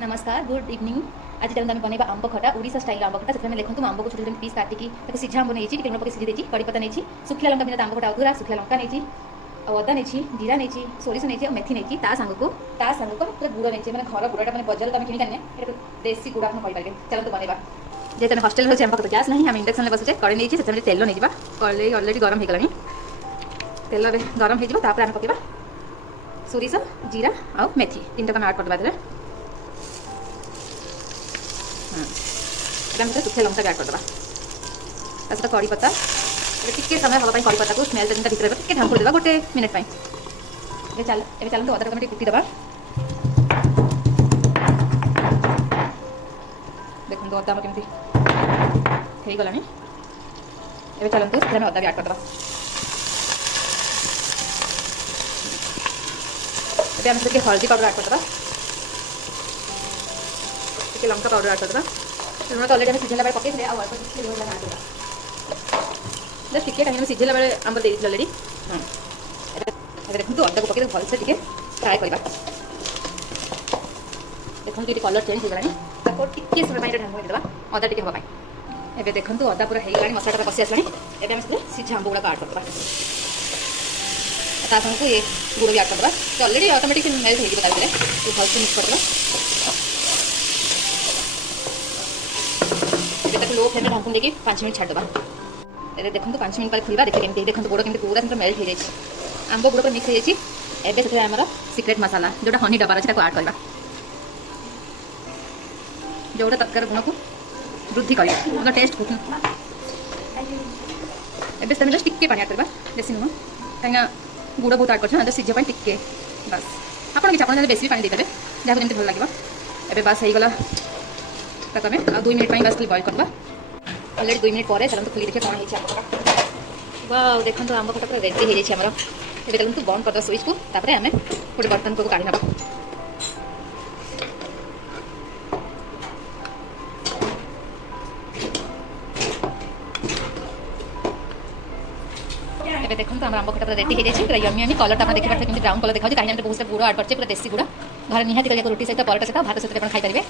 नमस्कार good evening. आज चलते आम बनवा आंब खटा ओडिशा स्टाइल आंब खटा से देखो आंब को छोटे छोटे पीस काटिकी सीझा आंब नहीं टे पक सीझी देती कड़ी पत्ता नहीं सुखिया लंका बिना आंब खटा अधूरा सुखिया लंका नहीं अदा नहीं जीरा नहीं सोरिष नहीं मेथी नहीं सांग को पूरा गुड़ नहीं मैंने घर गुड़ा मैंने बजार तो किणी आने देसी गुड़ा आप कहींपारे। चलते बनवा जेहतु आम हस्टेल रोचे आम पाखे गैस नहीं आम इंडक्शन बसुचे कड़े नहीं से तेल नहीं कड़े अलरेडी गरम हो गलानी तेल गरम हो आम पकड़ा सोरिष जीरा आ मेथी तीन टाक आड करदे सुखिया लंका भी आड करदे सहित कड़ी पत्ता टिके समय हाँपाई कड़ी पत्ता को स्मेल जिनका भीतर टे ढांकुड़ देवा गोटे मिनिट चलते अदा टाक कुटी देवा देखो अदा केमती हो गलानी ए चलते से अदा भी आड करदे आम से हल्दी पाउडर आड करदे लंका पाउडर आड करदे लुण तो अलरेडी आम सीझेला बेले पकई आड करदे जस्ट टिके कहीं सीझेला बेले आंब दे अलरेडी। हाँ देखो अदा को पकई भलसे टिके फ्राए करवा देखो ये कलर चेंज हो गलानी टिके समय ढांग देवा अदा टिके हाँपाई एवं देखो अदा पूरा हो गला मसला कषि आसानी एवं आम सीझा आंब गुड़ाक आड करदे साथ को ये गुड़ भी आड करदे तो अलरेडी ऑटोमेटिक मेल्ट हो भलसे मिक्स करदे लो फ्लेम ढांकुन देखिए 5 मिनट छाड़देवा देखो 5 मिनट पर खुलवा देखिए केमती देखो गुड़ केमती पूरा मेल्ट हो जाए आंब गुड़ पर मिक्स हो जाए से आमर सिक्रेट मसाला जोटा हनी डबार अच्छे आड करवा जोटा तरकार गुण को वृद्धि कर टेस्ट को एवं जस्ट टिके पानी आड करवा बेसी नुह कहीं गुड़ बहुत आड कर सीझे टिके बस आप बेसी पानी देते जहाँ जमी भल लगे एवं बस हो गला तक आम 2 मिनट बस खाली बॉइल करवा अलरेडी 2 मिनट पर चलते खोली देखिए कौन है वाव देखो आंब खटा पूरा रेडी हो जाए ये चलते बंद करदे स्विच को आम गोटे बर्तन को काढ़ी ना देखो आम आंब खटा पूरा रेडी हो जाए पूरा यमी यमी कलर आप देखिए ब्राउन कलर देखा कहीं बहुत गुड़ आड कर पूरा देसी गुड़ा घर निहाती रोटी सहित परोटा सहित भात सहित खाई पारे।